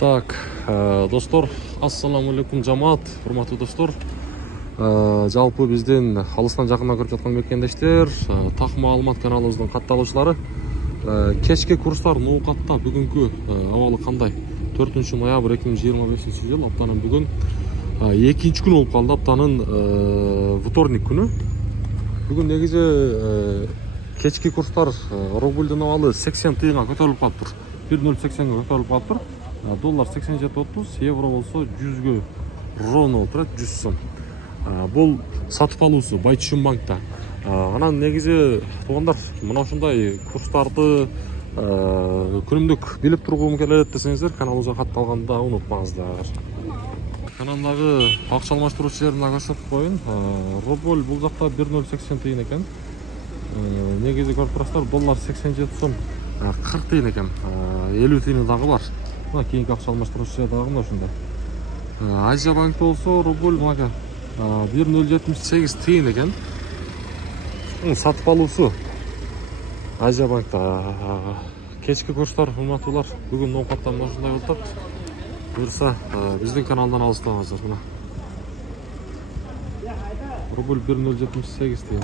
Так, достор, ассаламу алейкум жамаат, урматтуу достор. Жалпы бизден алыстан жакындан көрүп жаткан мекендештер, так маалымат каналыбыздын катталуучулары. Кечки курстар ноокатта бүгүнкү абалы кандай? 4 ноябрь 2025 жыл, аптанын бүгүн 2-күн болуп калды, аптанын вторник күнү. Бүгүн негизи кечки курстар рубльдин абалы 80 тыйынга көтөрүлүп калыптыр. 1.080 көтөрүлүп калыптыр. Доллар 87.30, евро болсо 100гө ровно отурат, 100 сом. Бул сатып алуусу Байтүшүн банкта. Анан негизи туугандар, мына ушундай курстарды күнүмдүк билип тургум келет десеңиздер, каналыбызга катталганды унутпаңыздар. Каналдагы акча алмаштыруучу жерин көрсөтүп коеюн. Рубль бул жакта 1.080 тыйын экен. Негизи көрүп турасыздар, доллар 87 сом 40 тыйын экен. 50 тыйыны дагы бар. Мына кийинки акча алмаштыруучу жер дагы мына ушунда. Азия банкта болсо рубль мынага 1.078 тыйын экен. Сатып алуусу Азия банкта. Кечки курстар, урматтуулар, бүгүн ноокаттан ушундай болуп атат. Буюрса биздин каналдан алыстабаңыздар. Мына рубль 1.078 тыйын.